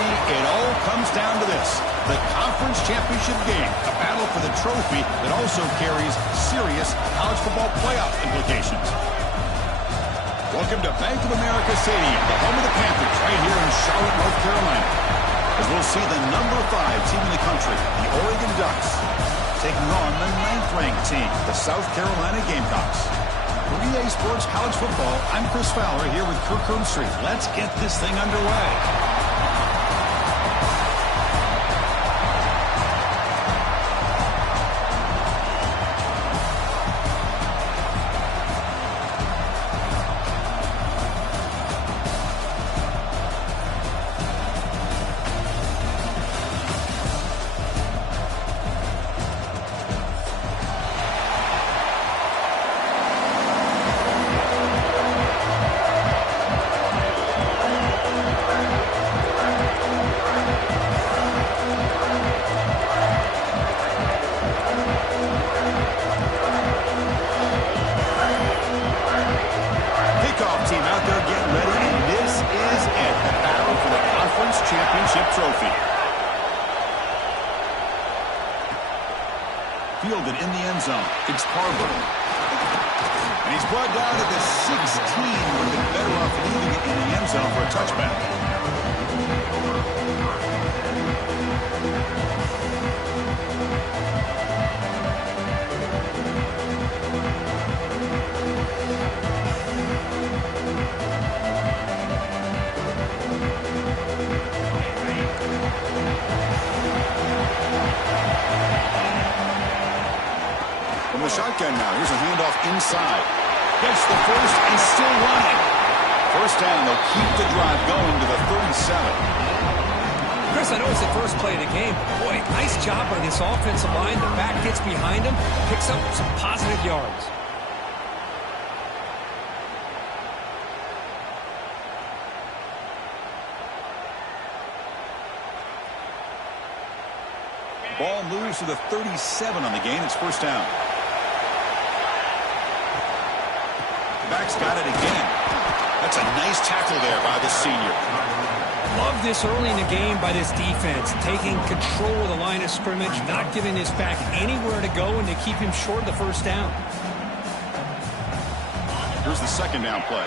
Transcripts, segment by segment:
see, it all comes down to this. The conference championship game, a battle for the trophy that also carries serious college football playoff implications. Welcome to Bank of America Stadium, the home of the Panthers, right here in Charlotte, North Carolina. As we'll see the number 5 team in the country, the Oregon Ducks, taking on the 9th-ranked team, the South Carolina Gamecocks. For EA Sports College Football, I'm Chris Fowler here with Kirk Herbstreit. Let's get this thing underway. Fielded in the end zone. It's Parber. And he's brought down at the 16. Would have been better off leaving it in the end zone for a touchback. From the shotgun now. Here's a handoff inside. Gets the first and still running. First down. They'll keep the drive going to the 37. Chris, I know it's the first play of the game. Boy, nice job by this offensive line. The back gets behind him, picks up some positive yards. Ball moves to the 37 on the gain. It's first down. Back's got it again. That's a nice tackle there by the senior. Love this early in the game by this defense, taking control of the line of scrimmage, not giving this back anywhere to go, and to keep him short of the first down. Here's the second down play.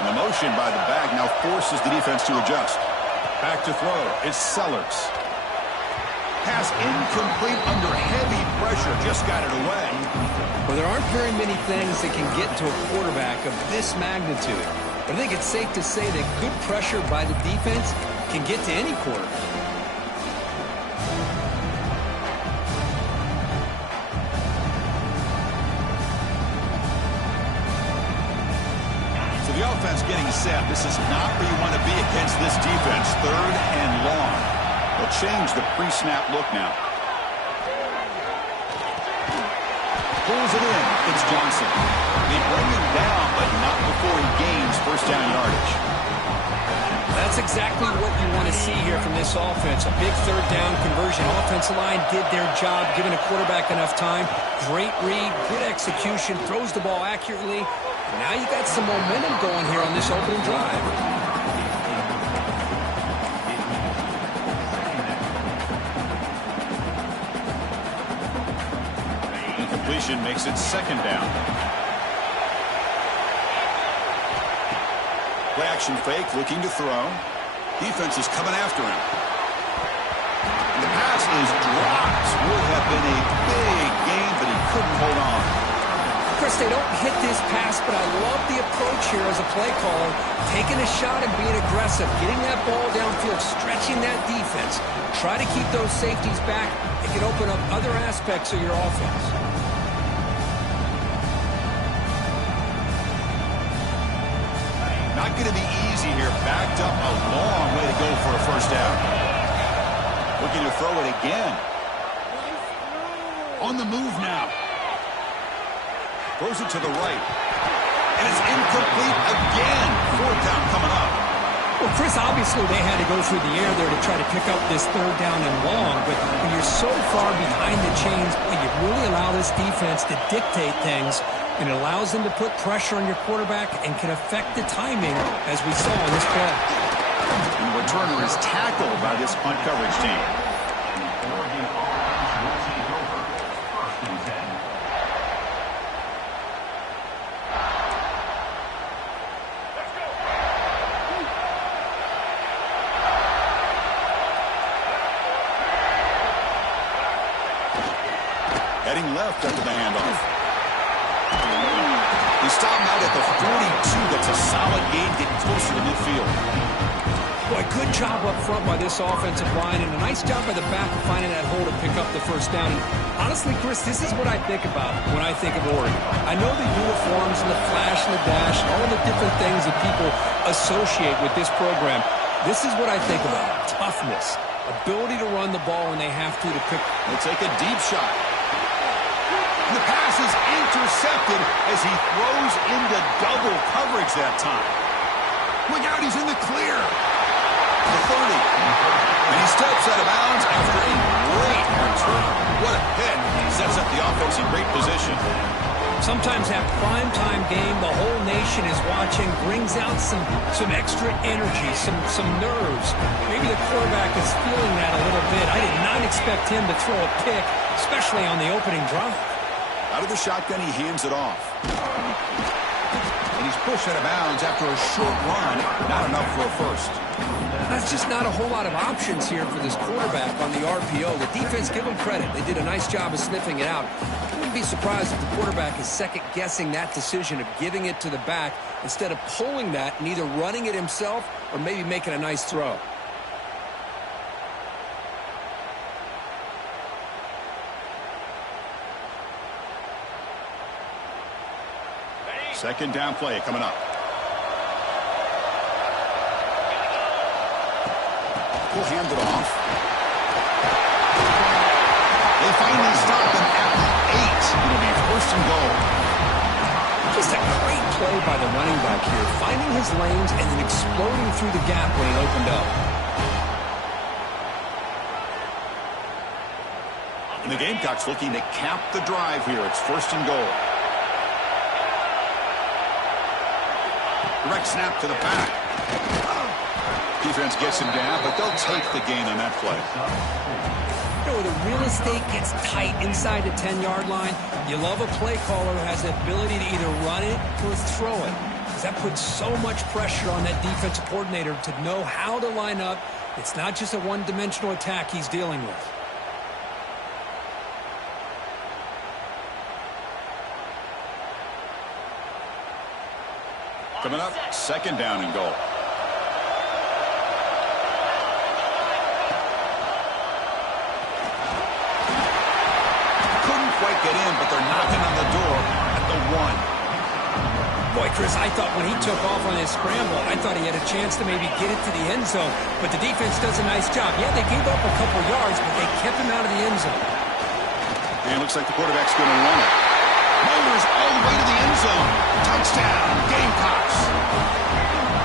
And the motion by the back now forces the defense to adjust. Back to throw. It's Sellers. Pass incomplete under heavy pressure. Just got it away. Well, there aren't very many things that can get to a quarterback of this magnitude. But I think it's safe to say that good pressure by the defense can get to any quarterback. So the offense getting set. This is not where you want to be against this defense. 3rd and long. They'll change the pre-snap look now. Pulls it in. It's Johnson. They bring him down, but not before he gains first down yardage. That's exactly what you want to see here from this offense. A big 3rd down conversion. Offensive line did their job, giving a quarterback enough time. Great read, good execution, throws the ball accurately. Now you got some momentum going here on this opening drive. Completion makes it 2nd down. Play action fake, looking to throw. Defense is coming after him. And the pass is dropped. Would have been a big gain, but he couldn't hold on. Chris, they don't hit this pass, but I love the approach here as a play caller. Taking a shot and being aggressive, getting that ball downfield, stretching that defense. Try to keep those safeties back. It can open up other aspects of your offense. Not going to be easy here. Backed up a long way to go for a first down. Looking to throw it again. On the move now. Throws it to the right. And it's incomplete again. 4th down coming up. Well, Chris, obviously they had to go through the air there to try to pick up this 3rd down and long. But when you're so far behind the chains, you really allow this defense to dictate things. and it allows them to put pressure on your quarterback and can affect the timing, as we saw in this play. And the returner is tackled by this punt coverage team. Heading left after the handoff. He stopped out at the 42. That's a solid gain, getting closer to midfield. Boy, good job up front by this offensive line, and a nice job by the back of finding that hole to pick up the first down. And honestly, Chris, this is what I think about when I think of Oregon. I know the uniforms and the flash and the dash and all the different things that people associate with this program. This is what I think about. Toughness, ability to run the ball when they have to pick. They'll take a deep shot. And the pass is intercepted as he throws into double coverage that time. Look out, he's in the clear. The 30. And he steps out of bounds after a great return. What a hit. Sets up the offense in great position. Sometimes that primetime game, the whole nation is watching, brings out some extra energy, some nerves. Maybe the quarterback is feeling that a little bit. I did not expect him to throw a pick, especially on the opening drive. Out of the shotgun, he hands it off. And he's pushed out of bounds after a short run. Not enough for a first. That's just not a whole lot of options here for this quarterback on the RPO. The defense, give them credit. They did a nice job of sniffing it out. I wouldn't be surprised if the quarterback is second-guessing that decision of giving it to the back instead of pulling that and either running it himself or maybe making a nice throw. Second down play coming up. He'll hand it off. They finally stop him at the 8. It'll be first and goal. Just a great play by the running back here, finding his lanes and then exploding through the gap when he opened up. And the Gamecocks looking to cap the drive here. It's first and goal. Direct snap to the back. Defense gets him down, but they'll take the gain on that play. You know, the real estate gets tight inside the 10-yard line. You love a play caller who has the ability to either run it or throw it, because that puts so much pressure on that defensive coordinator to know how to line up. It's not just a one-dimensional attack he's dealing with. Coming up, second down and goal. Couldn't quite get in, but they're knocking on the door at the 1. Boy, Chris, I thought when he took off on his scramble, I thought he had a chance to maybe get it to the end zone. But the defense does a nice job. Yeah, they gave up a couple yards, but they kept him out of the end zone. And it looks like the quarterback's going to run it. Mowers all the way to the end zone. Touchdown, Gamecocks.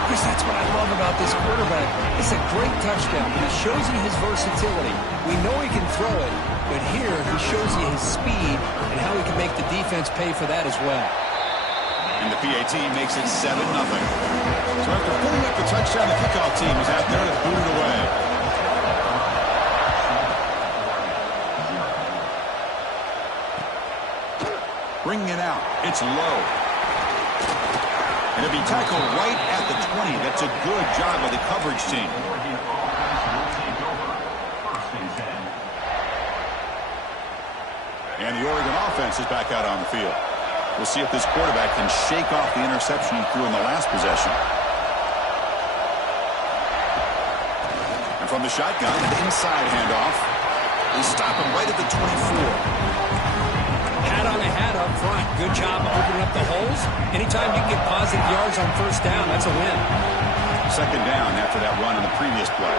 Chris, that's what I love about this quarterback. It's a great touchdown, but it shows you his versatility. We know he can throw it, but here he shows you his speed and how he can make the defense pay for that as well. And the PAT makes it 7-0. So after putting up the touchdown, the kickoff team is out there to boot it away. Bringing it out. It's low. And it'll be tackled right at the 20. That's a good job by the coverage team. And the Oregon offense is back out on the field. We'll see if this quarterback can shake off the interception he threw in the last possession. And from the shotgun, an inside handoff. They stop him right at the 24. Hat on a hat up front. Good job of opening up the holes. Anytime you can get positive yards on first down, that's a win. Second down after that run in the previous play.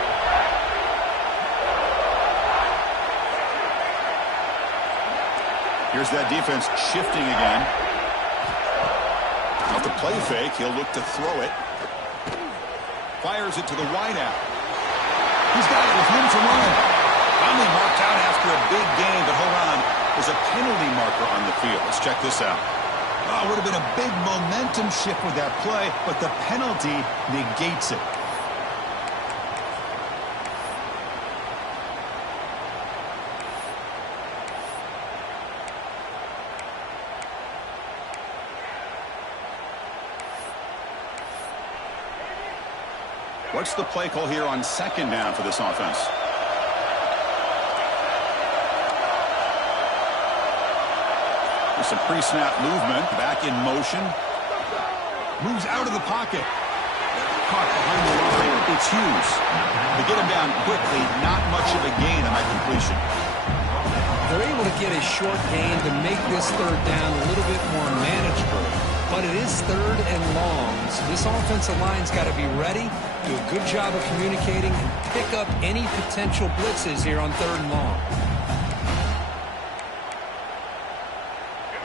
Here's that defense shifting again. Off the play fake, he'll look to throw it. Fires it to the wideout. He's got it with room to run. Finally marked out after a big gain, but hold on. There's a penalty marker on the field. Let's check this out. Oh, would have been a big momentum shift with that play, but the penalty negates it. What's the play call here on second down for this offense? There's some pre-snap movement. Back in motion. Moves out of the pocket. Caught behind the line. It's Hughes. They get him down quickly. Not much of a gain on that completion. They're able to get a short gain to make this third down a little bit more manageable. But it is third and long, so this offensive line's got to be ready, do a good job of communicating, and pick up any potential blitzes here on third and long.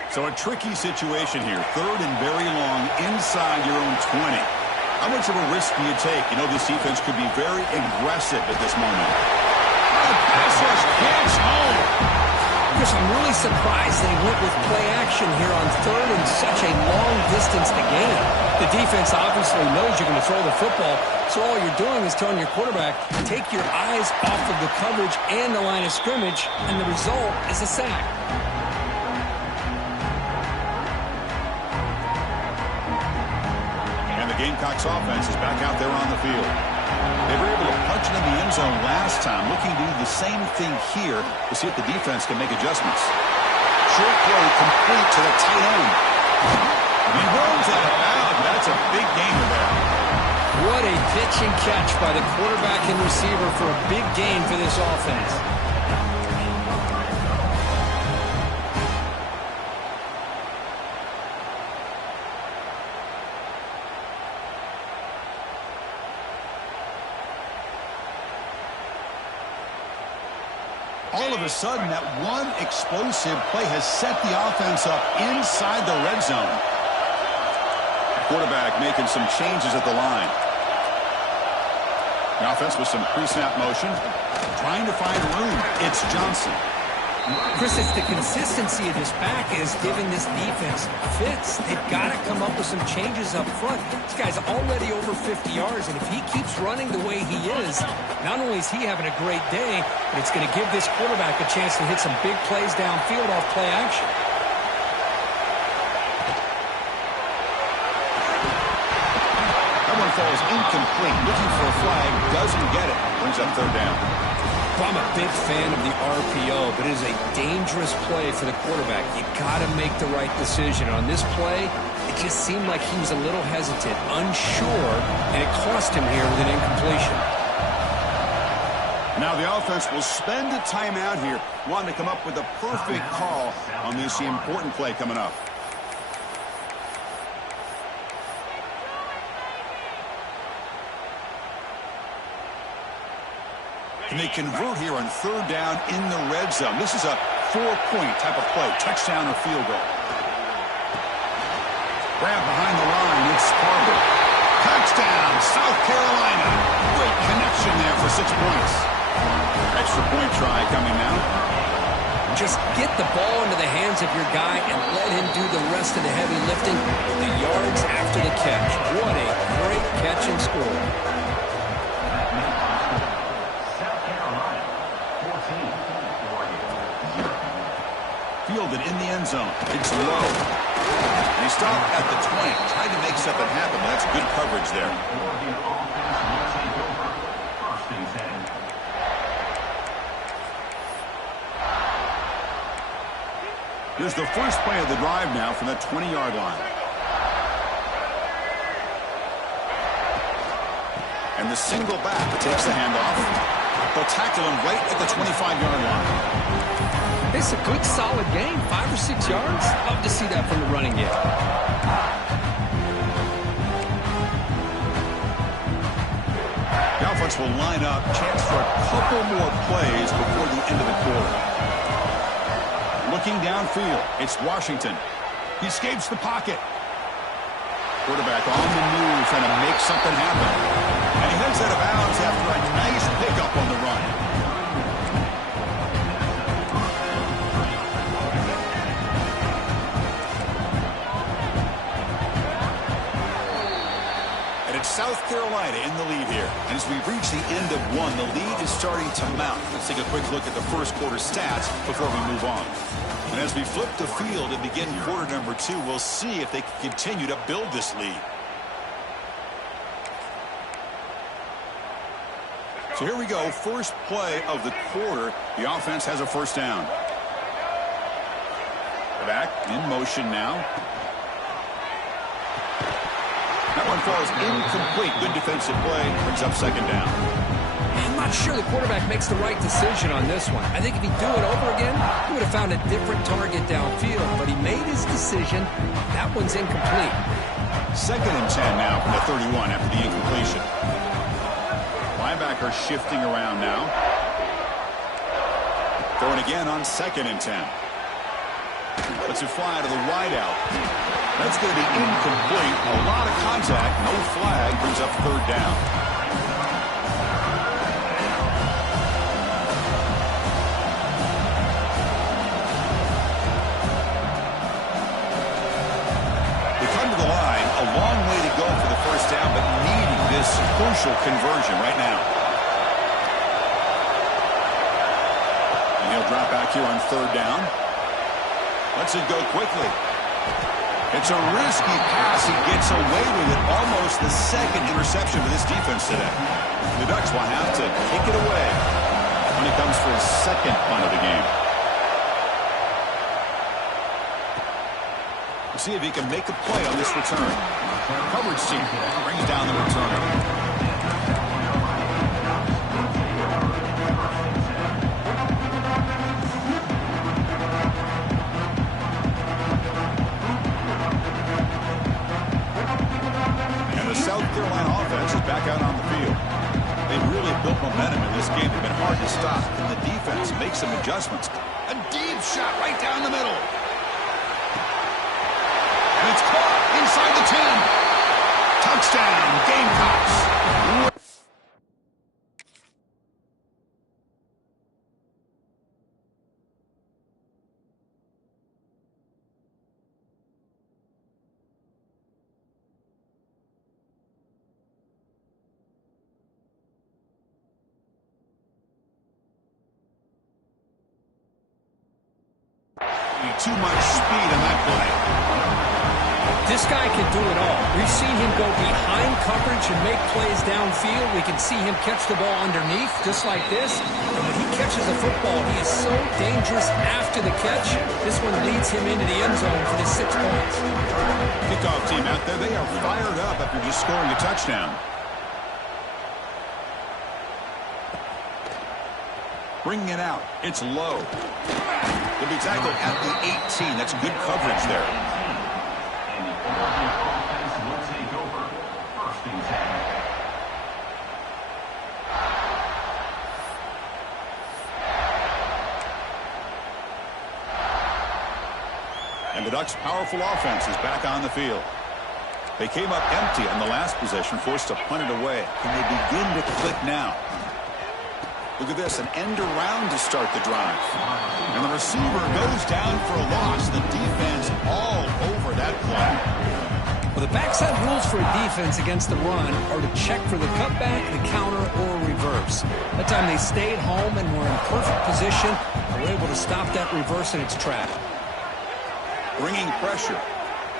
So a tricky situation here. Third and very long inside your own 20. How much of a risk do you take? You know this defense could be very aggressive at this moment. The pass rush gets home. Chris, I'm really surprised they went with play action here on third and such a long distance to gain. The defense obviously knows you're going to throw the football, so all you're doing is telling your quarterback, take your eyes off of the coverage and the line of scrimmage, and the result is a sack. And the Gamecocks offense is back out there on the field. They were able to punch it in the end zone last time, looking to do the same thing here to see if the defense can make adjustments. Short play complete to the tight end. He rolls out of bounds. That's a big gainer there. What a pitch and catch by the quarterback and receiver for a big gain for this offense. All of a sudden, that one explosive play has set the offense up inside the red zone. Quarterback making some changes at the line. The offense with some pre-snap motion. Trying to find room. It's Johnson. Chris, it's the consistency of this back is giving this defense fits. They've got to come up with some changes up front. This guy's already over 50 yards, and if he keeps running the way he is, not only is he having a great day, but it's going to give this quarterback a chance to hit some big plays downfield off play action. That one falls incomplete. Looking for a flag. Doesn't get it. Brings up third down. I'm a big fan of the RPO, but it is a dangerous play for the quarterback. You got to make the right decision. On this play, it just seemed like he was a little hesitant, unsure, and it cost him here with an incompletion. Now the offense will spend a timeout here, wanting to come up with a perfect call on this important play coming up. And they convert here on third down in the red zone. This is a 4-point type of play, touchdown or field goal. Grab behind the line, it's Sparber. Touchdown, South Carolina. Great connection there for 6 points. Extra point try coming now. Just get the ball into the hands of your guy and let him do the rest of the heavy lifting. The yards after the catch. What a great catch and score. Fielded in the end zone. It's low. And he stopped at the 20. Tried to make something happen, but that's good coverage there. Here's the first play of the drive now from that 20-yard line. And the single back takes the handoff. They'll tackle him right at the 25-yard line. It's a good, solid game. 5 or 6 yards. Love to see that from the running game. The offense will line up. Chance for a couple more plays before the end of the quarter. Looking downfield. It's Washington. He escapes the pocket. Quarterback on the move, trying to make something happen. And he heads out of bounds after a nice pickup on the run. in the lead here. And as we reach the end of one, the lead is starting to mount. Let's take a quick look at the first quarter stats before we move on. And as we flip the field and begin quarter number 2, we'll see if they can continue to build this lead. So here we go, first play of the quarter. The offense has a first down. Back in motion now. That one falls incomplete. Good defensive play. Brings up second down. I'm not sure the quarterback makes the right decision on this one. I think if he'd do it over again, he would have found a different target downfield. But he made his decision. That one's incomplete. Second and 10 now from the 31 after the incompletion. Linebacker shifting around now. Throwing again on second and 10. Lets it fly to the wideout. That's going to be incomplete. A lot of contact. No flag. Brings up third down. We come to the line. A long way to go for the first down, but needing this crucial conversion right now. And he'll drop back here on third down. Lets it go quickly. It's a risky pass. He gets away with it. Almost the second interception for this defense today. The Ducks will have to kick it away when it comes for his second punt of the game. We'll see if he can make a play on this return. Coverage team brings down the returner. Back out on the field. They've really built momentum in this game. They've been hard to stop. And the defense makes some adjustments. A deep shot right down the middle. And it's caught inside the 10. Touchdown, Gamecocks. Too much speed on that play. This guy can do it all. We've seen him go behind coverage and make plays downfield. We can see him catch the ball underneath, just like this. And when he catches a football, he is so dangerous after the catch. This one leads him into the end zone for the 6 points. Kickoff team out there, they are fired up after just scoring a touchdown. Bringing it out. It's low. He'll be tackled at the 18. That's good coverage there. And the Oregon offense will take over. First and 10. And the Ducks' powerful offense is back on the field. They came up empty on the last possession, forced to punt it away. Can they begin to click now? Look at this, an end around to start the drive. And the receiver goes down for a loss. The defense all over that play. Well, the backside rules for a defense against the run are to check for the cutback, the counter, or reverse. That time they stayed home and were in perfect position and were able to stop that reverse in its track. Bringing pressure.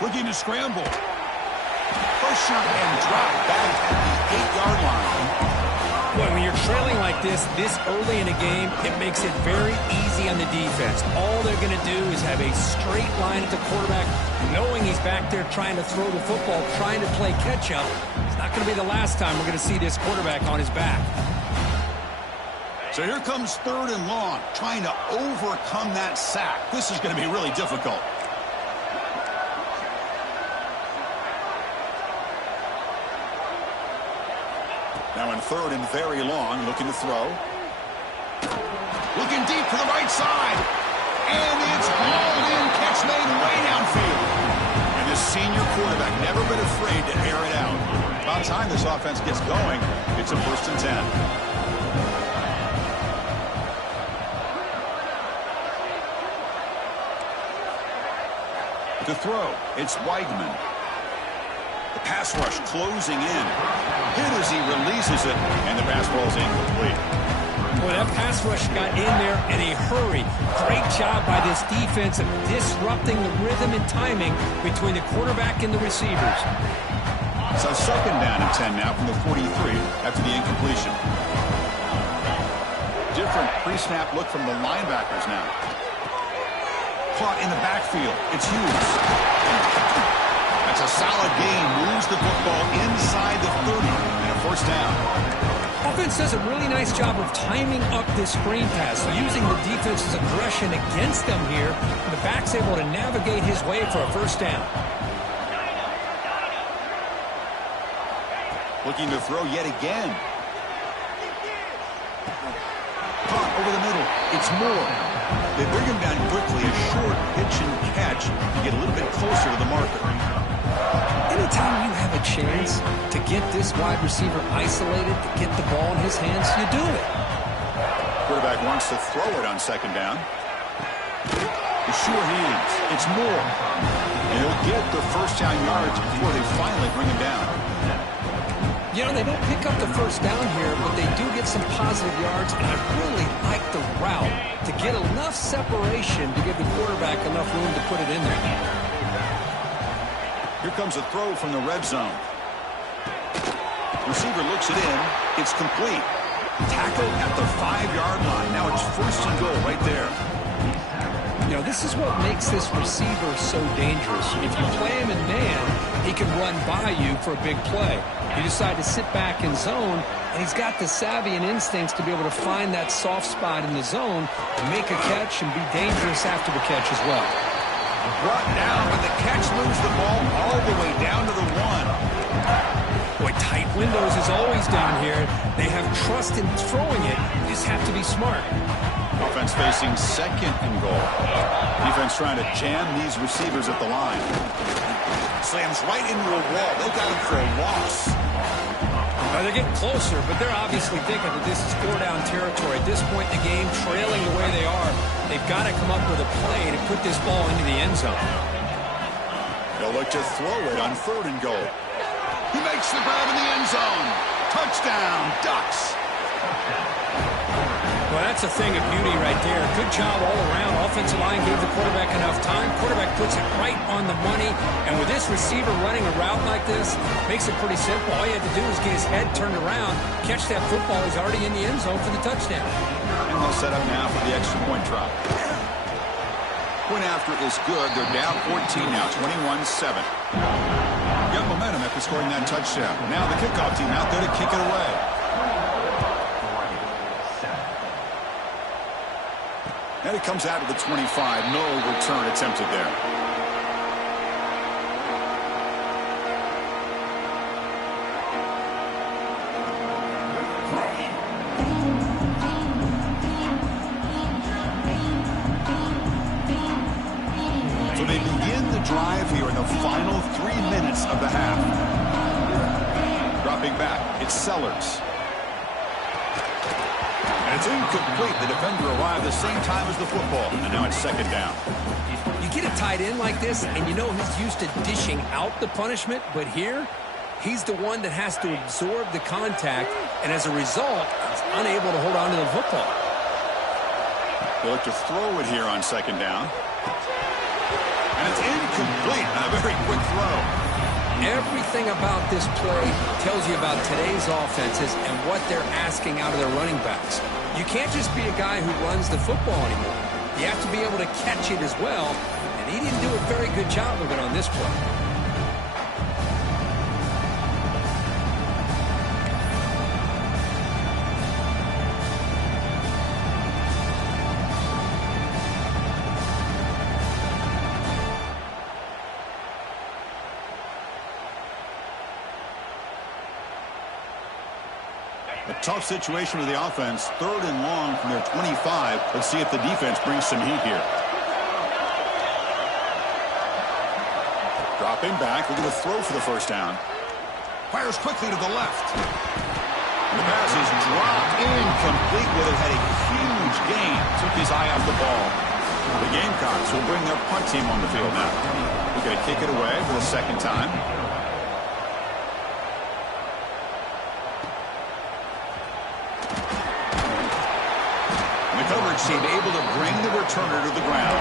Looking to scramble. Push up and drop back at the 8-yard line. Boy, when you're trailing like this early in a game, it makes it very easy on the defense. All they're going to do is have a straight line at the quarterback, knowing he's back there trying to throw the football, trying to play catch-up. It's not going to be the last time we're going to see this quarterback on his back. So here comes third and long, trying to overcome that sack. This is going to be really difficult. Now in third and very long, looking to throw. Looking deep to the right side. And it's hauled in, catch made way downfield. And this senior quarterback never been afraid to air it out. About time this offense gets going, it's a first and 10. To throw, it's Weigman. The pass rush closing in. Hit as he releases it, and the pass ball is incomplete. Boy, that pass rush got in there in a hurry. Great job by this defense of disrupting the rhythm and timing between the quarterback and the receivers. So second down and 10 now from the 43 after the incompletion. Different pre-snap look from the linebackers now. Caught in the backfield. It's Hughes. That's a solid gain. Moves the football inside the 30 and a first down. Offense does a really nice job of timing up this screen pass, using the defense's aggression against them here. And the back's able to navigate his way for a first down. Looking to throw yet again. Caught over the middle. It's Moore. They bring him down quickly. A short pitch and catch to get a little bit closer to the marker. Anytime you have a chance to get this wide receiver isolated, to get the ball in his hands, you do it. Quarterback wants to throw it on second down. The sure hands. It's Moore. And he'll get the first down yards before they finally bring him down. You know, they don't pick up the first down here, but they do get some positive yards, and I really like the route to get enough separation to give the quarterback enough room to put it in there. Here comes a throw from the red zone. Receiver looks it in. It's complete. Tackled at the 5-yard line. Now it's first and goal right there. You know, this is what makes this receiver so dangerous. If you play him in man, he can run by you for a big play. You decide to sit back in zone, and he's got the savvy and instincts to be able to find that soft spot in the zone, make a catch, and be dangerous after the catch as well. Brought down, but the catch moves the ball all the way down to the 1. Boy, tight windows is always down here. They have trust in throwing it. You just have to be smart. Offense facing second and goal. Defense trying to jam these receivers at the line. Slams right into a wall. They got him for a loss. Now they're getting closer, but they're obviously thinking that this is 4-down territory. At this point in the game, trailing the way they are, they've got to come up with a play to put this ball into the end zone. They'll look to throw it on third and goal. He makes the grab in the end zone. Touchdown, Ducks. Well, that's a thing of beauty right there. Good job all around. Offensive line gave the quarterback enough time. Quarterback puts it right on the money. And with this receiver running a route like this, makes it pretty simple. All you have to do is get his head turned around, catch that football. He's already in the end zone for the touchdown. And they'll set up now for the extra point try. Point after is good. They're down 14 now, 21-7. Got momentum after scoring that touchdown. Now the kickoff team out there to kick it away. And it comes out of the 25. No return attempted there. So they begin the drive here in the final 3 minutes of the half. Dropping back, it's Sellers. And it's incomplete. The defender arrived the same time as the football. And now it's second down. You get a tight end like this, and you know he's used to dishing out the punishment. But here, he's the one that has to absorb the contact. And as a result, he's unable to hold on to the football. They look to throw it here on second down. And it's incomplete on a very quick throw. Everything about this play tells you about today's offenses and what they're asking out of their running backs. You can't just be a guy who runs the football anymore. You have to be able to catch it as well, and he didn't do a very good job of it on this play. A tough situation with the offense. Third and long from their 25. Let's see if the defense brings some heat here. Dropping back. Looking to throw for the first down. Fires quickly to the left. And the pass is dropped incomplete. Well, it had a huge gain. Took his eye off the ball. The Gamecocks will bring their punt team on the field now. We're going to kick it away for the second time. coverage team able to bring the returner to the ground.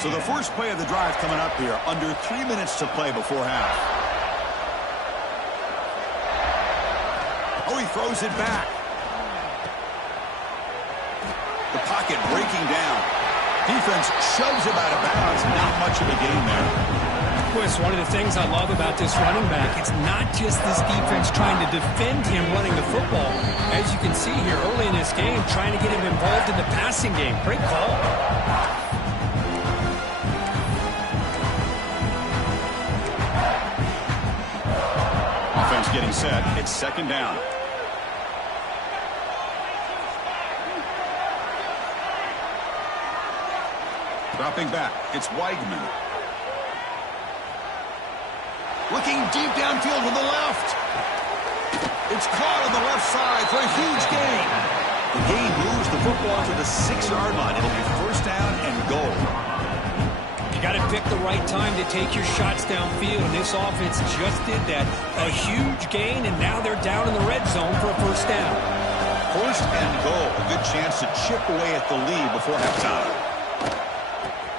So the first play of the drive coming up here, under 3 minutes to play before half. Oh, he throws it back. The pocket breaking down. Defense shoves him out of bounds. Not much of a gain there. Chris, one of the things I love about this running back, it's not just this defense trying to defend him running the football. As you can see here early in this game, trying to get him involved in the passing game. Great call. Offense getting set. It's second down. Dropping back. It's Weigman. Looking deep downfield to the left. It's caught on the left side for a huge gain. The gain moves the football to the 6-yard line. It'll be first down and goal. You got to pick the right time to take your shots downfield, and this offense just did that. A huge gain, and now they're down in the red zone for a first down. First and goal. A good chance to chip away at the lead before halftime.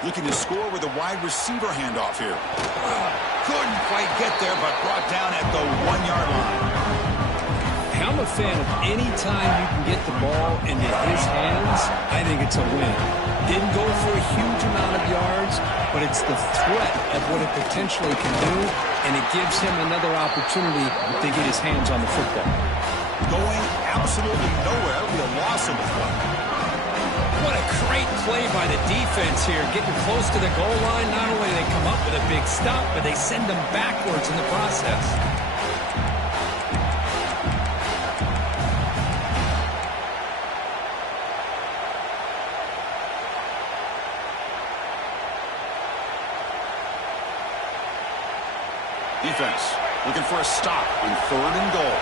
Looking to score with a wide receiver handoff here. Couldn't quite get there, but brought down at the 1-yard line. I'm a fan of any time you can get the ball into his hands, I think it's a win. Didn't go for a huge amount of yards, but it's the threat of what it potentially can do, and it gives him another opportunity to get his hands on the football. Going absolutely nowhere. It'll be a loss of the play. What a great play by the defense here. Getting close to the goal line, not only do they come up with a big stop, but they send them backwards in the process. Defense looking for a stop on third and goal.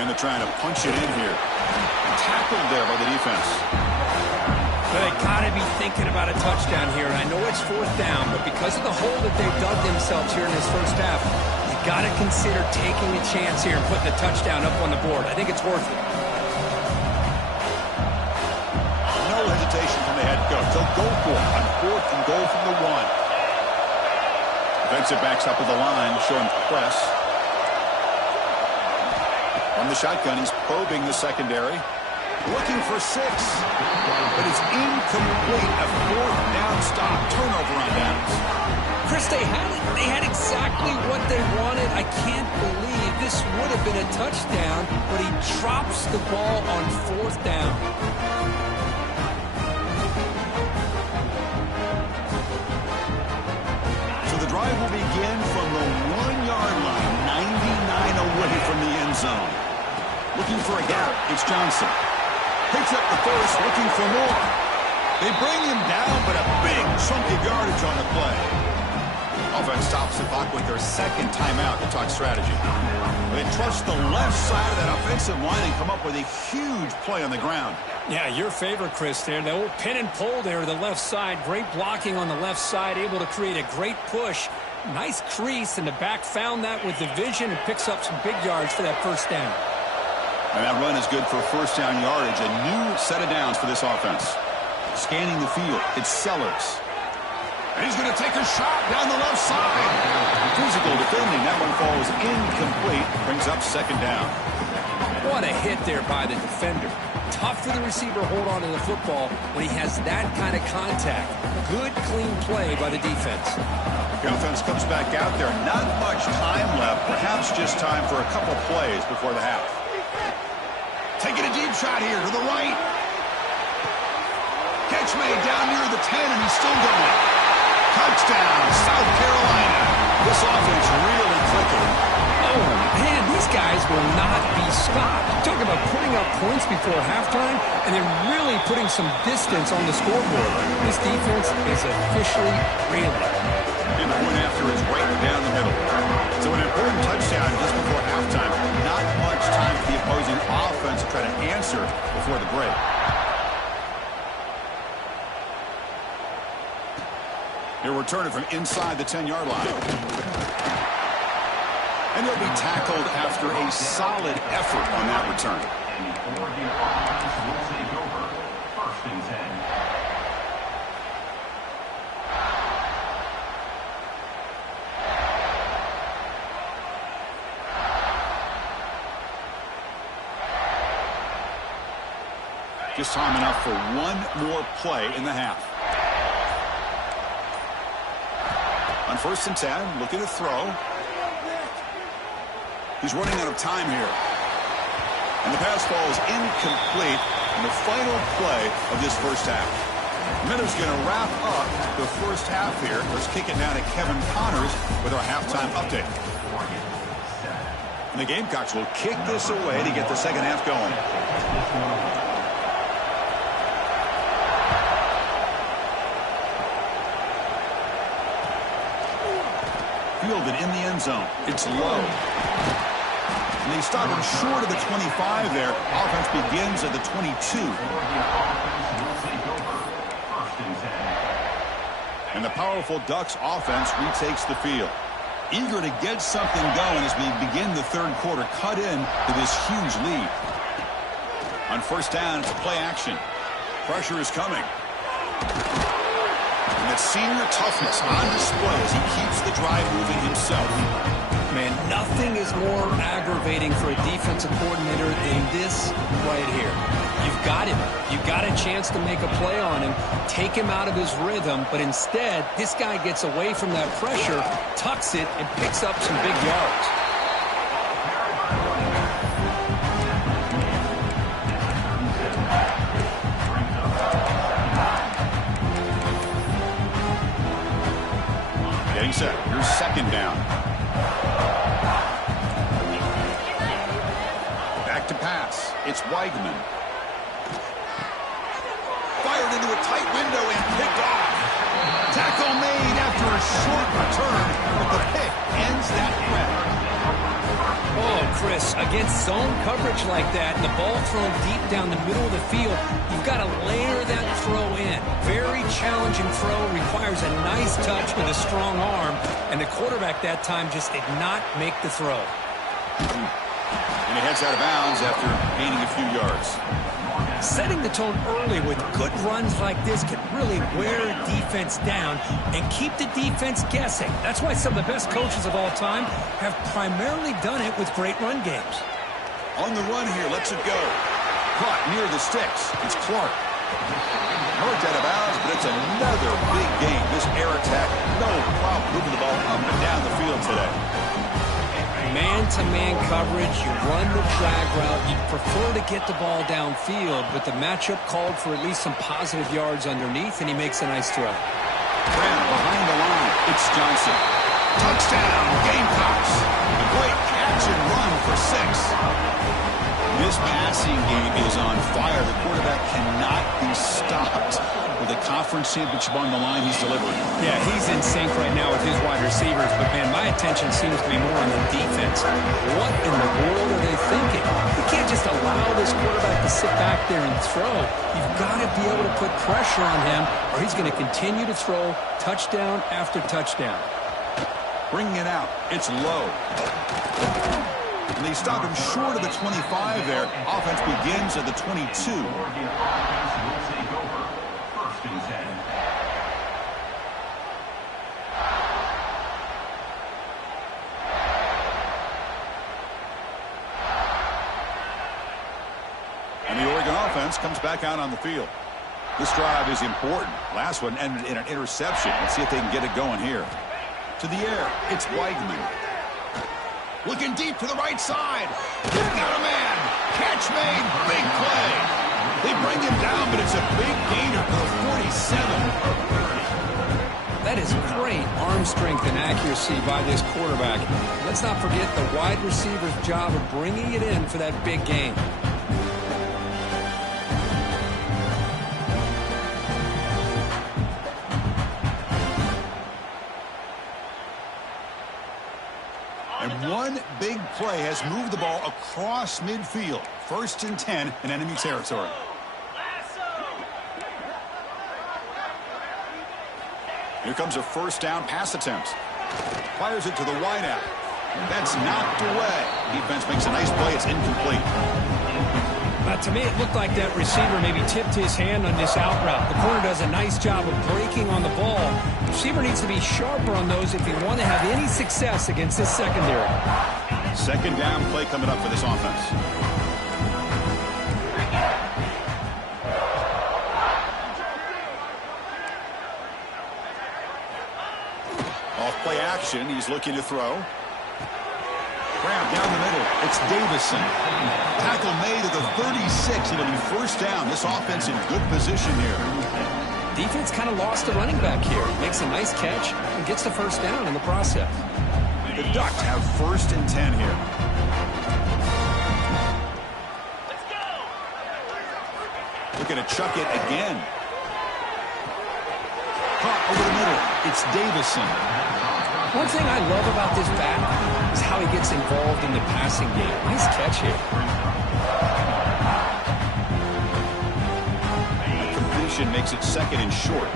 And they're trying to punch it in here. Tackled there by the defense. But they got to be thinking about a touchdown here. And I know it's fourth down, but because of the hole that they've dug themselves here in this first half, you got to consider taking a chance here and putting the touchdown up on the board. I think it's worth it. No hesitation from the head coach. They'll go for it on fourth and goal from the 1. Defensive backs up with the line, showing press. From the shotgun, he's probing the secondary. Looking for 6. But it's incomplete. A fourth down stop. Turnover on downs. Chris, they had exactly what they wanted. I can't believe this would have been a touchdown, but he drops the ball on fourth down. The drive will begin from the 1-yard line, 99 away from the end zone. Looking for a gap, it's Johnson. Picks up the first, looking for more. They bring him down, but a big chunk of yardage on the play. Offense stops the clock with their second timeout to talk strategy. They trust the left side of that offensive line and come up with a huge play on the ground. Yeah, your favorite, Chris, there. The old pin and pull there to the left side. Great blocking on the left side, able to create a great push. Nice crease, and the back found that with the vision and picks up some big yards for that first down. And that run is good for first down yardage. A new set of downs for this offense. Scanning the field, it's Sellers. And he's going to take a shot down the left side. Physical defending. That one falls incomplete. Brings up second down. What a hit there by the defender. Tough for the receiver to hold on to the football when he has that kind of contact. Good, clean play by the defense. The offense comes back out there. Not much time left. Perhaps just time for a couple plays before the half. Taking a deep shot here to the right. Catch made down near the 10, and he's still going. Touchdown, South Carolina. This offense really clicking. Oh, man, these guys will not be stopped. Talk about putting up points before halftime, and they're really putting some distance on the scoreboard. This defense is officially reeling. And the one after is right down the middle. So an important touchdown just before halftime. Not much time for the opposing offense to try to answer before the break. He'll return it from inside the 10-yard line. And he'll be tackled after a solid effort on that return. And the Oregon offense will take over. 1st and 10. Just time enough for one more play in the half. On 1st and 10, looking to throw. He's running out of time here. And the pass ball is incomplete in the final play of this first half. Miller's going to wrap up the first half here. Let's kick it down to Kevin Connors with our halftime update. And the Gamecocks will kick this away to get the second half going. Fielded in the end zone. It's low. And they stop him short of the 25 there. Offense begins at the 22. And the powerful Ducks offense retakes the field. Eager to get something going as we begin the third quarter. Cut in to this huge lead. On 1st down, it's play action. Pressure is coming. And that senior toughness on display as he keeps the drive moving himself. Man, nothing is more aggravating for a defensive coordinator than this right here. You've got him. You've got a chance to make a play on him, take him out of his rhythm, but instead, this guy gets away from that pressure, tucks it, and picks up some big yards. Getting set. Here's 2nd down. Back to pass. It's Weigman. Fired into a tight window and picked off. Tackle made after a short return, but the pick ends that threat. Oh, Chris, against zone coverage like that, and the ball thrown deep down the middle of the field, you've got to layer that throw in. Very challenging throw, requires a nice touch with a strong arm, and the quarterback that time just did not make the throw. And he heads out of bounds after gaining a few yards. Setting the tone early with good runs like this can really wear a defense down and keep the defense guessing. That's why some of the best coaches of all time have primarily done it with great run games. On the run here, lets it go. Caught near the sticks. It's Clark. Marked out of bounds, but it's another big game. This air attack, no problem moving the ball up and down the field today. Man-to-man coverage, you run the drag route, you prefer to get the ball downfield, but the matchup called for at least some positive yards underneath, and he makes a nice throw. Brown behind the line, it's Johnson. Touchdown, Gamecocks. A great catch and run for 6. This passing game is on fire. The quarterback cannot be stopped. With a conference championship on the line, he's delivering. Yeah, he's in sync right now with his wide receivers, but man, my attention seems to be more on the defense. What in the world are they thinking? You can't just allow this quarterback to sit back there and throw. You've got to be able to put pressure on him, or he's going to continue to throw touchdown after touchdown. Bringing it out. It's low. And they stop him short of the 25 there. Offense begins at the 22. And the Oregon offense comes back out on the field. This drive is important. Last one ended in an interception. Let's see if they can get it going here. To the air, it's Weigman. Looking deep to the right side. Got a man. Catch made. Big play. They bring him down, but it's a big gainer for the 47. That is great arm strength and accuracy by this quarterback. Let's not forget the wide receiver's job of bringing it in for that big gain. And one big play has moved the ball across midfield. 1st and 10 in enemy territory. Here comes a 1st down pass attempt. Fires it to the wideout. That's knocked away. Defense makes a nice play. It's incomplete. To me, it looked like that receiver maybe tipped his hand on this out route. The corner does a nice job of breaking on the ball. The receiver needs to be sharper on those if you want to have any success against this secondary. Second down play coming up for this offense. Off play action. He's looking to throw. Grab down the middle. It's Davison. Tackle made at the 36. It'll be first down. This offense in good position here. Defense kind of lost the running back here. Makes a nice catch and gets the first down in the process. The Ducks have first and 10 here. Let's go. Looking to chuck it again. Caught over the middle. It's Davison. One thing I love about this back is how he gets involved in the passing game. Nice catch here. Completion makes it second and short.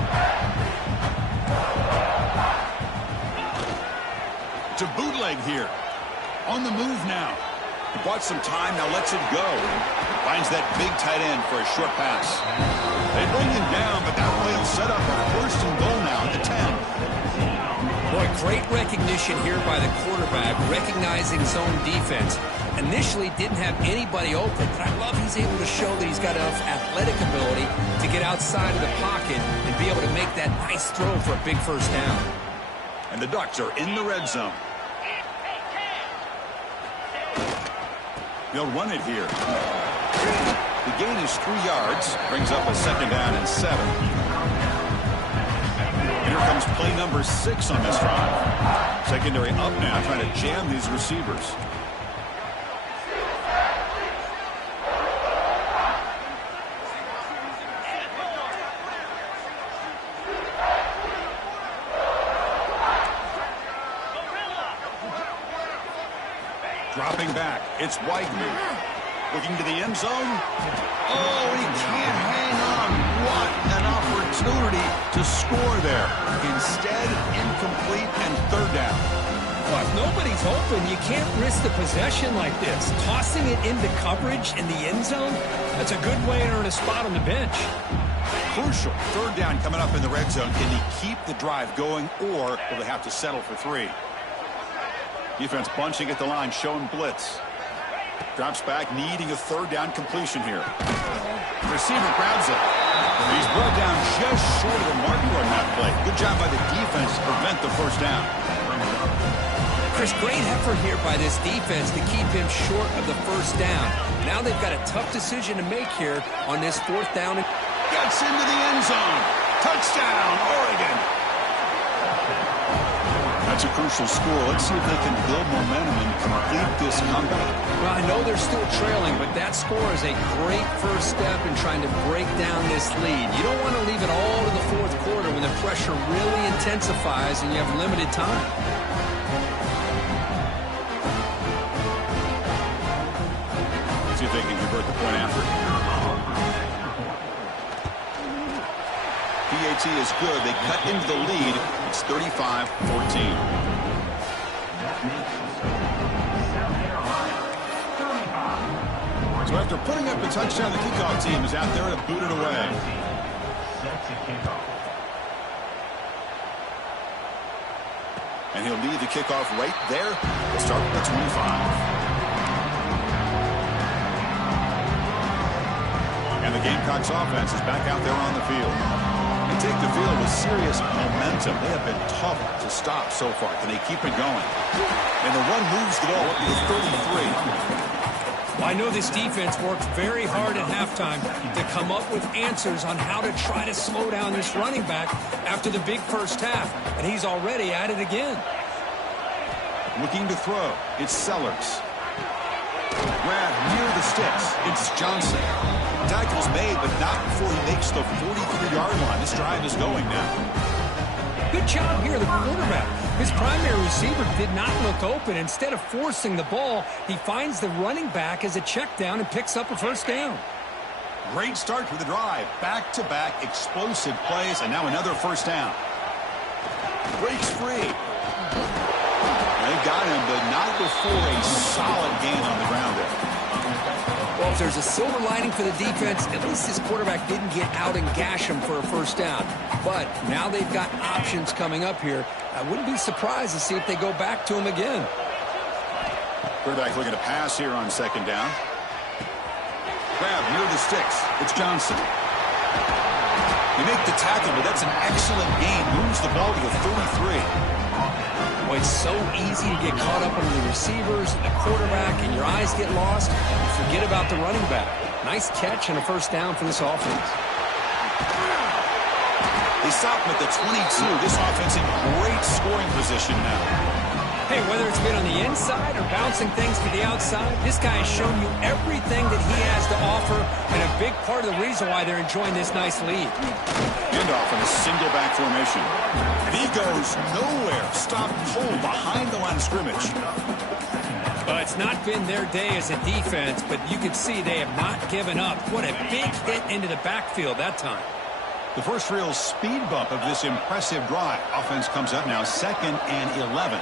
To bootleg here. On the move now. He bought some time, now lets it go. Finds that big tight end for a short pass. They bring him down, but that play will set up a first and goal now at the 10. Boy, great recognition here by the quarterback, recognizing zone defense. Initially didn't have anybody open, but I love he's able to show that he's got enough athletic ability to get outside of the pocket and be able to make that nice throw for a big first down. And the Ducks are in the red zone. They'll run it here. The gain is 3 yards, brings up a second down and 7. Here comes play number 6 on this drive. Secondary up now, trying to jam these receivers. Dropping back, it's Weidman. Looking to the end zone. Oh, he can't hang on. What an opportunity to score there. Instead, incomplete and third down. Well, if nobody's open, you can't risk the possession like this. Tossing it into coverage in the end zone, that's a good way to earn a spot on the bench. Crucial. Third down coming up in the red zone. Can he keep the drive going, or will they have to settle for 3? Defense bunching at the line, showing blitz. Drops back, needing a third down completion here. Receiver grabs it. He's brought down just short of the marker on that play. Good job by the defense to prevent the first down. Chris, great effort here by this defense to keep him short of the first down. Now they've got a tough decision to make here on this fourth down. Gets into the end zone. Touchdown, Oregon. That's a crucial score. Let's see if they can build momentum and complete this comeback. Well, I know they're still trailing, but that score is a great first step in trying to break down this lead. You don't want to leave it all to the fourth quarter when the pressure really intensifies and you have limited time. See if they can convert the point after. PAT is good. They cut into the lead. It's 35-14. So after putting up a touchdown, the kickoff team is out there to boot it away. And he'll lead the kickoff right there. We'll start with the 25. And the Gamecocks offense is back out there on the field. They take the field with serious momentum. They have been tough to stop so far. Can they keep it going? And the run moves the ball to 33. Well, I know this defense worked very hard at halftime to come up with answers on how to try to slow down this running back after the big first half. And he's already at it again. Looking to throw. It's Sellers. Grab near the sticks. It's Johnson. Tackle's made, but not before he makes the 43-yard line. This drive is going now. Good job here, the quarterback. His primary receiver did not look open. Instead of forcing the ball, he finds the running back as a check down and picks up a first down. Great start to the drive. Back-to-back explosive plays, and now another first down. Breaks free. They've got got him, but not before a solid gain on the ground there. Well, if there's a silver lining for the defense, at least this quarterback didn't get out and gash him for a first down. But now they've got options coming up here. I wouldn't be surprised to see if they go back to him again. Quarterback looking to pass here on second down. Grab near the sticks. It's Johnson. You make the tackle, but that's an excellent gain. Moves the ball to the 33. Well, it's so easy to get caught up on the receivers and the quarterback, and your eyes get lost. You forget about the running back. Nice catch and a first down for this offense. They stop him at the 22. This offense in great scoring position now. Hey, whether it's been on the inside or bouncing things to the outside, this guy has shown you everything that he has to offer, and a big part of the reason why they're enjoying this nice lead. Handoff in a single back formation. And he goes nowhere. Stopped cold behind the line of scrimmage. Well, it's not been their day as a defense, but you can see they have not given up. What a big hit into the backfield that time. The first real speed bump of this impressive drive. Offense comes up now 2nd and 11.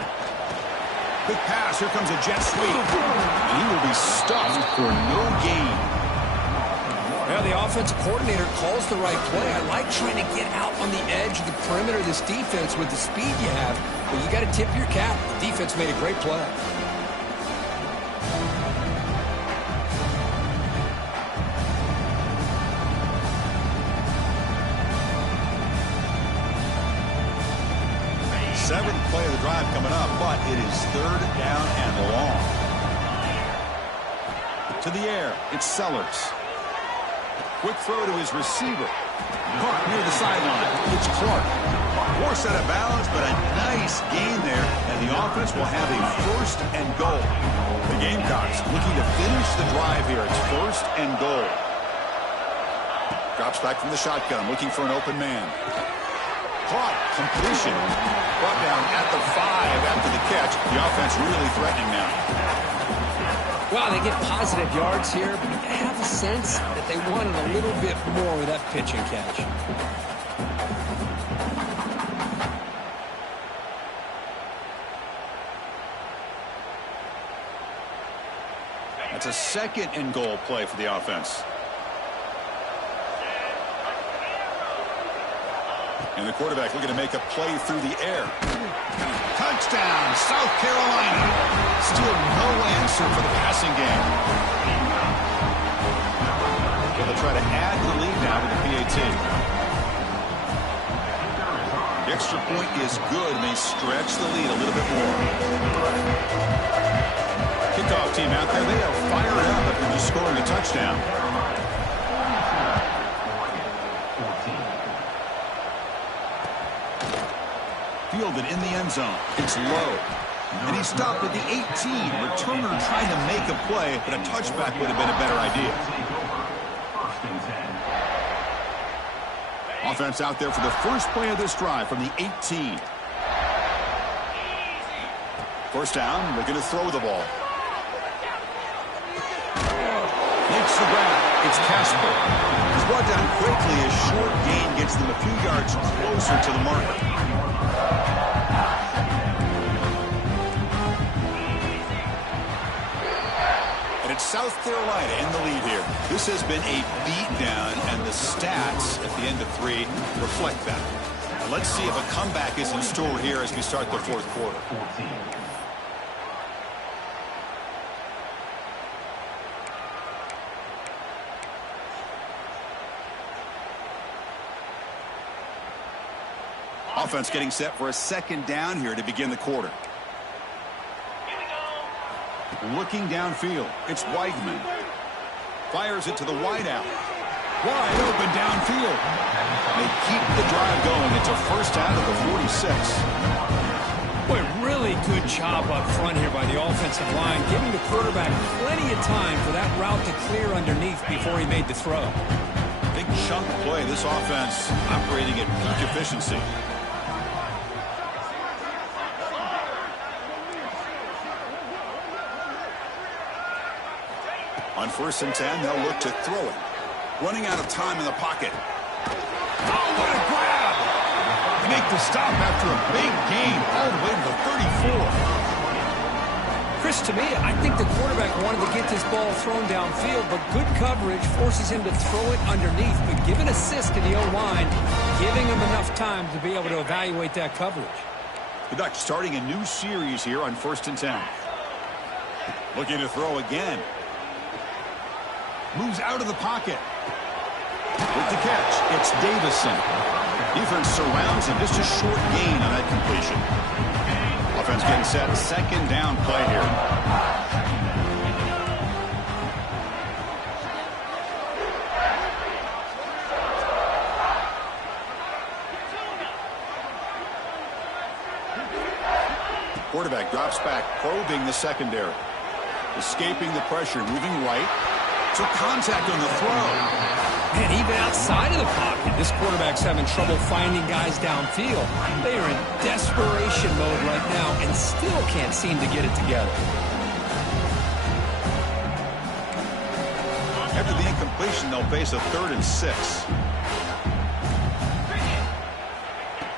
Quick pass. Here comes a jet sweep. And he will be stuffed for no gain. Well, the offensive coordinator calls the right play. I like trying to get out on the edge of the perimeter of this defense with the speed you have. But you got to tip your cap. The defense made a great play. Seventh play of the drive coming up, but it is 3rd down and long. To the air, it's Sellers. Quick throw to his receiver. Caught near the sideline. It's Clark. Forced out of bounds, but a nice gain there, and the offense will have a 1st and goal. The Gamecocks looking to finish the drive here. It's 1st and goal. Drops back from the shotgun, looking for an open man. Caught, completion. Brought down at the 5 after the catch. The offense really threatening now. Well, they get positive yards here, but I have a sense that they wanted a little bit more with that pitch and catch. That's a 2nd and goal play for the offense. And the quarterback looking to make a play through the air. Touchdown, South Carolina. Still no answer for the passing game. They'll try to add to the lead now with the PAT. The extra point is good, and they stretch the lead a little bit more. Kickoff team out there, they are fired up after just scoring a touchdown. Fielded in the end zone. It's low. And he stopped at the 18. Returner trying to make a play, but a touchback would have been a better idea. Offense out there for the first play of this drive from the 18. First down, looking to throw the ball. Makes the grab. It's Casper. He's brought down quickly. A short gain gets them a few yards closer to the marker. And it's South Carolina in the lead here. This has been a beatdown, and the stats at the end of 3 reflect that. Now let's see if a comeback is in store here as we start the 4th quarter. Offense getting set for a 2nd down here to begin the quarter. Looking downfield, it's Weigman. Fires it to the wideout. Wide open downfield. They keep the drive going. It's a first out of the 46. Boy, really good job up front here by the offensive line, giving the quarterback plenty of time for that route to clear underneath before he made the throw. Big chunk play. This offense operating at peak efficiency. On 1st and 10, they'll look to throw it. Running out of time in the pocket. Oh, what a grab! They make the stop after a big gain all the way to the 34. Chris, to me, I think the quarterback wanted to get this ball thrown downfield, but good coverage forces him to throw it underneath. But give an assist to the O-line, giving him enough time to be able to evaluate that coverage. The Ducks starting a new series here on 1st and 10. Looking to throw again. Moves out of the pocket. With the catch, it's Davison. Defense surrounds him. Just a short gain on that completion. Offense getting set. 2nd down play here. Quarterback drops back, probing the secondary. Escaping the pressure, moving right. Took contact on the throw. And even outside of the pocket, this quarterback's having trouble finding guys downfield. They are in desperation mode right now and still can't seem to get it together. After the incompletion, they'll face a 3rd and 6.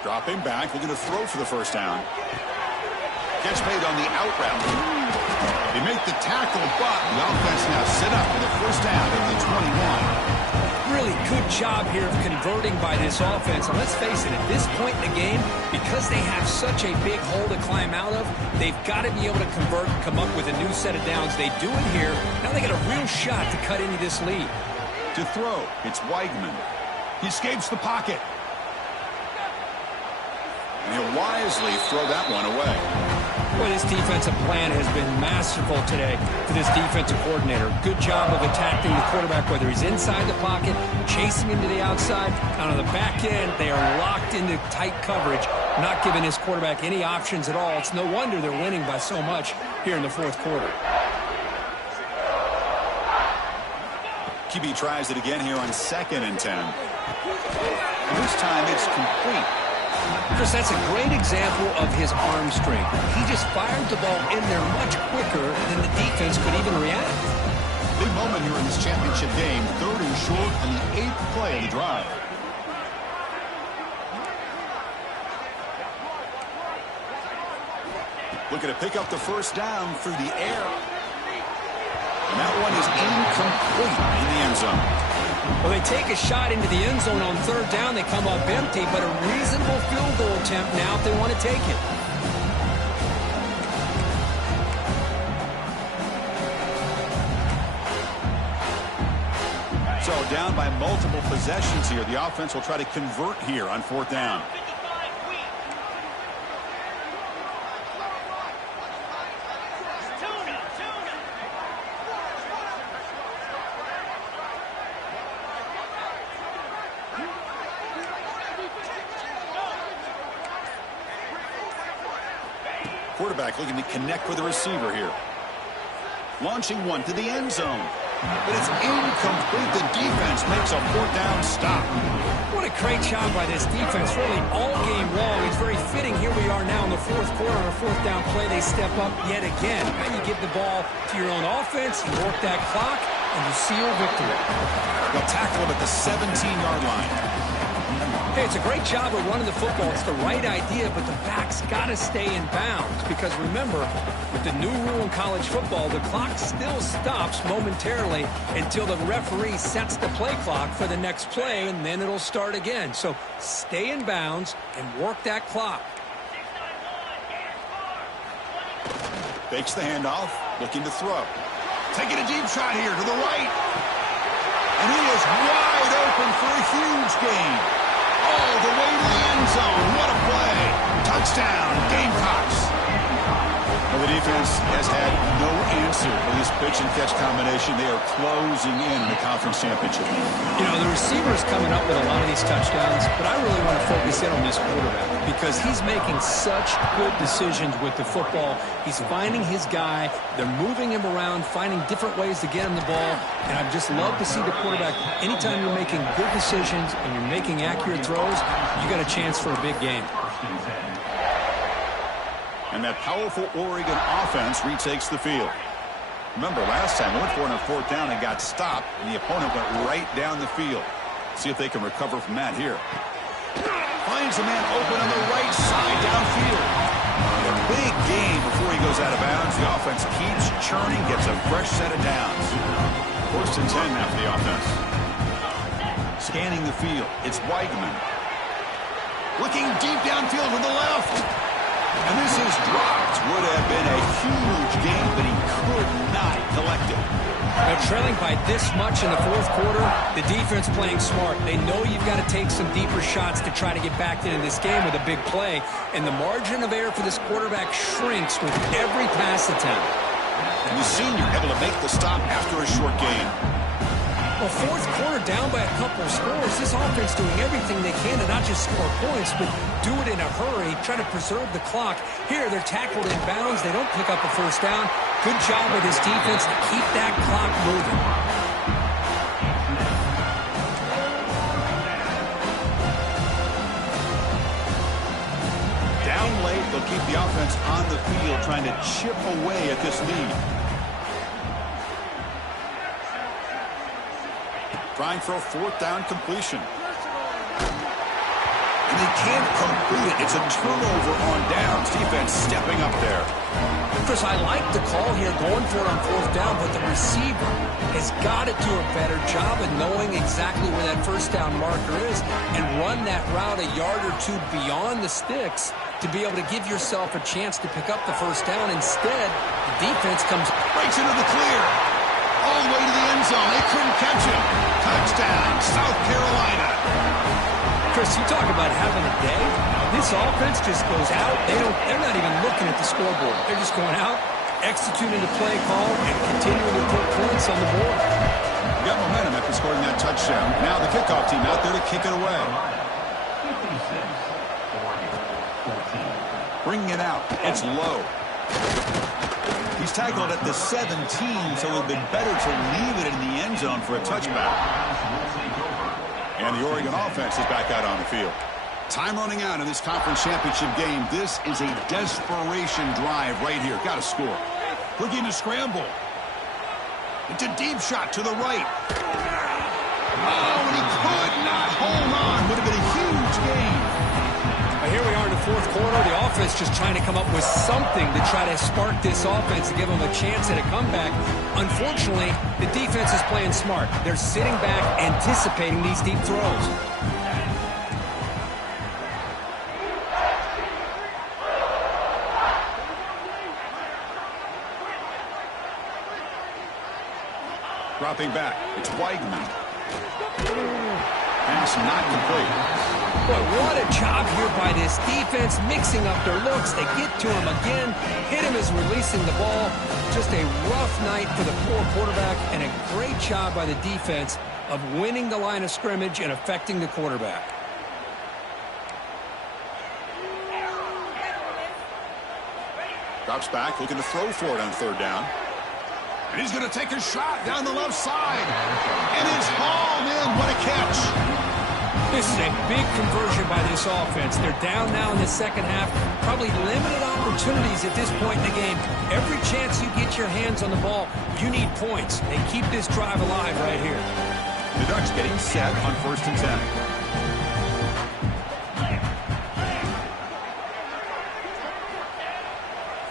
Dropping back, looking to throw for the 1st down. Catch made on the out route. They make the tackle, but the offense now set up for the 1st down at the 21. Really good job here of converting by this offense. And let's face it, at this point in the game, because they have such a big hole to climb out of, they've got to be able to convert and come up with a new set of downs. They do it here. Now they got a real shot to cut into this lead. To throw, it's Weigman. He escapes the pocket. And he'll wisely throw that one away. Boy, this defensive plan has been masterful today for this defensive coordinator. Good job of attacking the quarterback, whether he's inside the pocket, chasing him to the outside. And on the back end, they are locked into tight coverage, not giving his quarterback any options at all. It's no wonder they're winning by so much here in the 4th quarter. QB tries it again here on 2nd and 10. And this time it's complete. Chris, that's a great example of his arm strength. He just fired the ball in there much quicker than the defense could even react. Big moment here in this championship game. 3rd and short on the 8th play of the drive. Looking to pick up the 1st down through the air. And that one is incomplete in the end zone. Well, they take a shot into the end zone on 3rd down. They come up empty, but a reasonable field goal attempt now if they want to take it. So down by multiple possessions here. The offense will try to convert here on 4th down. Quarterback looking to connect with the receiver here. Launching one to the end zone. But it's incomplete. The defense makes a 4th down stop. What a great job by this defense, really all game long. It's very fitting. Here we are now in the 4th quarter on a 4th down play. They step up yet again. Now you give the ball to your own offense, you work that clock, and you seal victory. They'll tackle him at the 17-yard line. Hey, it's a great job of running the football. It's the right idea, but the back's got to stay in bounds. Because remember, with the new rule in college football, the clock still stops momentarily until the referee sets the play clock for the next play, and then it'll start again. So stay in bounds and work that clock. Fakes the handoff, looking to throw. Taking a deep shot here to the right. And he is wide open for a huge gain. All the way to the end zone. What a play. Touchdown, Gamecocks. Well, the defense has had no answer for this pitch and catch combination. They are closing in the conference championship. You know, the receiver's coming up with a lot of these touchdowns, but I really want to focus in on this quarterback because he's making such good decisions with the football. He's finding his guy. They're moving him around, finding different ways to get him the ball. And I just love to see the quarterback. Anytime you're making good decisions and you're making accurate throws, you got a chance for a big game. And that powerful Oregon offense retakes the field. Remember, last time, they went for it on 4th down and got stopped, and the opponent went right down the field. See if they can recover from that here. Finds a man open on the right side downfield. They're big gain before he goes out of bounds. The offense keeps churning, gets a fresh set of downs. 1st and 10 now for the offense. Scanning the field, it's Weigman. Looking deep downfield with the left. And this is dropped. Would have been a huge gain, but he could not collect it. Now, trailing by this much in the 4th quarter, the defense playing smart. They know you've got to take some deeper shots to try to get back into this game with a big play. And the margin of error for this quarterback shrinks with every pass attempt. And the senior able to make the stop after a short gain. Well, 4th quarter down by a couple of scores. This offense doing everything they can to not just score points, but do it in a hurry, try to preserve the clock. Here, they're tackled in bounds. They don't pick up a 1st down. Good job with this defense to keep that clock moving. Down late, they'll keep the offense on the field, trying to chip away at this lead. Trying for a 4th down completion. And they can't complete it. It's a turnover on downs. Defense stepping up there. Chris, I like the call here, going for it on 4th down, but the receiver has got to do a better job of knowing exactly where that 1st down marker is and run that route a yard or two beyond the sticks to be able to give yourself a chance to pick up the 1st down. Instead, the defense breaks into the clear. All the way to the end zone. They couldn't catch him. Touchdown, South Carolina. Chris, you talk about having a day. This offense just goes out. They're not even looking at the scoreboard. They're just going out, executing the play call, and continuing to put points on the board. You got momentum after scoring that touchdown. Now the kickoff team out there to kick it away. 56, 14. Bringing it out. It's low. He's tackled at the 17, so it would have been better to leave it in the end zone for a touchback. And the Oregon offense is back out on the field. Time running out in this conference championship game. This is a desperation drive right here. Got to score. Looking to scramble. It's a deep shot to the right. Oh, and he could not hold on. Would have been a huge gain. Here we are in the 4th quarter. The offense just trying to come up with something to try to spark this offense and give them a chance at a comeback. Unfortunately, the defense is playing smart. They're sitting back, anticipating these deep throws. Dropping back. It's Weigman. Pass not complete. Boy, what a job here by this defense, mixing up their looks. They get to him again, hit him as releasing the ball. Just a rough night for the poor quarterback, and a great job by the defense of winning the line of scrimmage and affecting the quarterback. Drops back, looking to throw for it on 3rd down. And he's going to take a shot down the left side. And it's hauled in. What a catch. This is a big conversion by this offense. They're down now in the 2nd half. Probably limited opportunities at this point in the game. Every chance you get your hands on the ball, you need points. They keep this drive alive right here. The Ducks getting set on 1st and 10.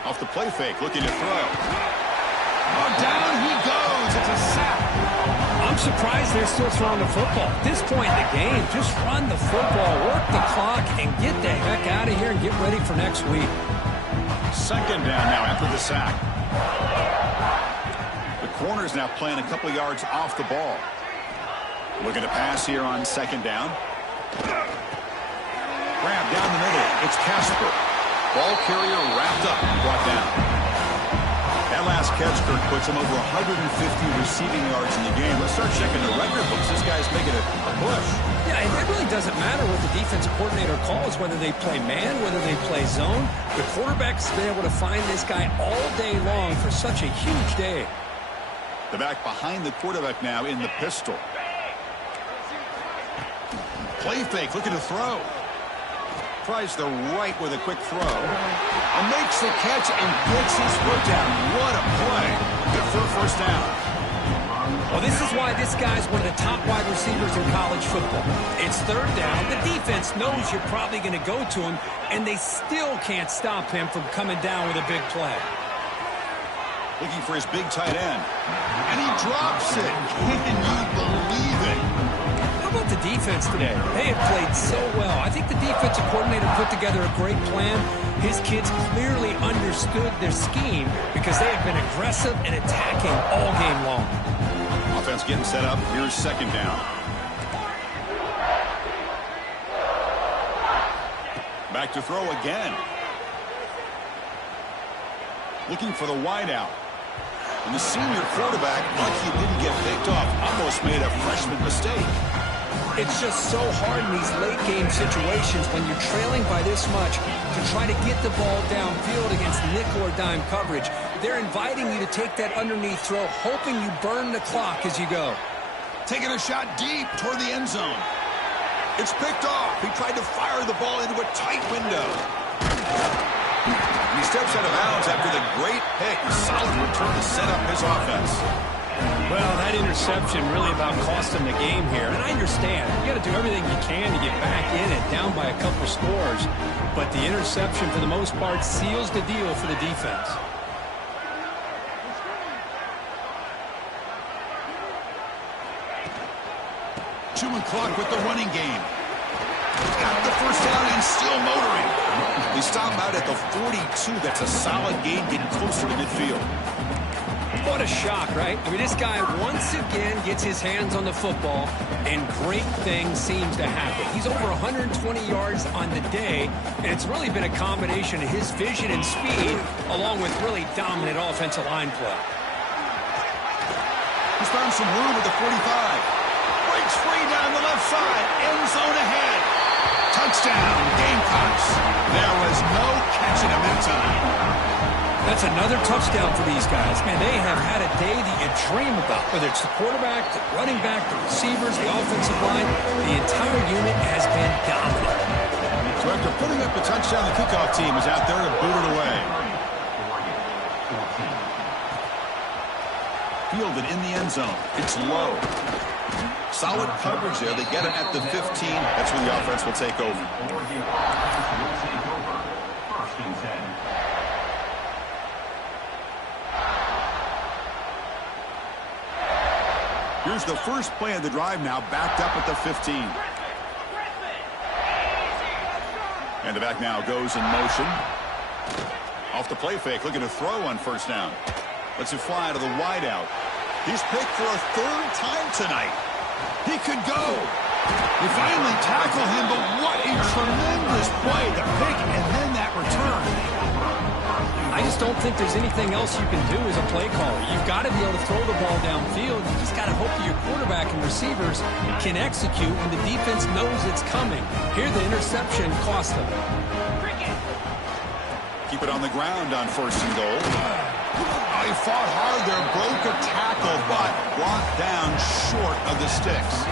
Off the play fake, looking to throw. Oh, down he goes. It's a sack. I'm surprised they're still throwing the football. At this point in the game, just run the football, work the clock, and get the heck out of here and get ready for next week. 2nd down now after the sack. The corner's now playing a couple yards off the ball. Looking to pass here on 2nd down. Grab down the middle. It's Casper. Ball carrier wrapped up and brought down. That last catch, Kirk, puts him over 150 receiving yards in the game. Let's start checking the record books. This guy's making a push. Yeah, it really doesn't matter what the defensive coordinator calls, whether they play man, whether they play zone. The quarterback's been able to find this guy all day long for such a huge day. The back behind the quarterback now in the pistol. Play fake, looking to throw. Tries the right with a quick throw. And makes the catch and gets his foot down. What a play. Good for a 1st down. Well, this is why this guy's one of the top wide receivers in college football. It's third down. The defense knows you're probably going to go to him, and they still can't stop him from coming down with a big play. Looking for his big tight end. And he drops it. Can you believe it? How about the defense today? They have played so well. I think the defensive coordinator put together a great plan. His kids clearly understood their scheme because they have been aggressive and attacking all game long. Offense getting set up. Here's second down. Back to throw again. Looking for the wideout. And the senior quarterback, like he didn't get picked off, almost made a freshman mistake. It's just so hard in these late-game situations when you're trailing by this much to try to get the ball downfield against nickel or dime coverage. They're inviting you to take that underneath throw, hoping you burn the clock as you go. Taking a shot deep toward the end zone. It's picked off. He tried to fire the ball into a tight window. And he steps out of bounds after the great pick. Solid return to set up his offense. Well, that interception really about cost him the game here. And I understand. You got to do everything you can to get back in it, down by a couple scores. But the interception, for the most part, seals the deal for the defense. Chewing clock with the running game. Got the first down and still motoring. They stop out at the 42. That's a solid gain, getting closer to midfield. What a shock, right? I mean, this guy once again gets his hands on the football, and great things seems to happen. He's over 120 yards on the day, and it's really been a combination of his vision and speed, along with really dominant offensive line play. He's found some room at the 45. Breaks free down the left side. End zone ahead. Touchdown, Gamecocks. There was no catching him that time. That's another touchdown for these guys. Man, they have had a day that you dream about, whether it's the quarterback, the running back, the receivers, the offensive line. The entire unit has been dominant. So after putting up a touchdown, the kickoff team is out there to boot it away. Fielded in the end zone. It's low. Solid coverage there. They get it at the 15. That's when the offense will take over. First and 10. Here's the first play of the drive now, backed up at the 15. And the back now goes in motion. Off the play fake, looking to throw on first down. Lets it fly to the wideout. He's picked for a third time tonight. He could go. They finally tackle him, but what a tremendous play. The pick and then that return. I just don't think there's anything else you can do as a play caller. You've got to be able to throw the ball downfield. You just got to hope that your quarterback and receivers can execute when the defense knows it's coming. Here, the interception cost them. Keep it on the ground on first and goal. He fought hard there, broke a tackle, but brought down short of the sticks.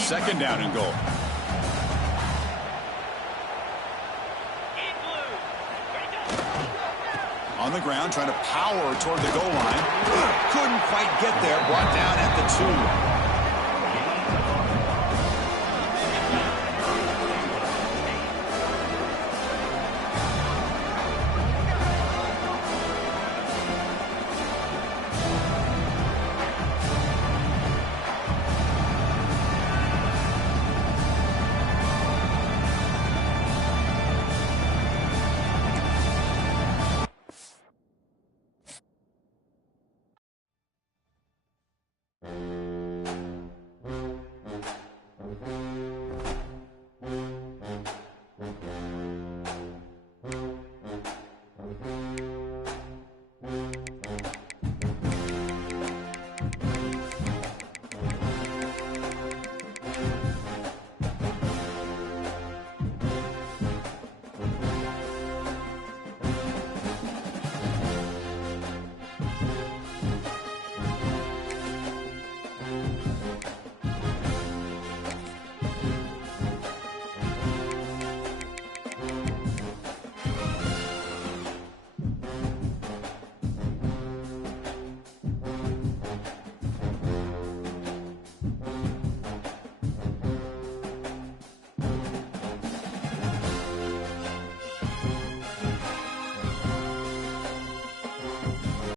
Second down and goal. On the ground, trying to power toward the goal line. Couldn't quite get there, brought down at the 2.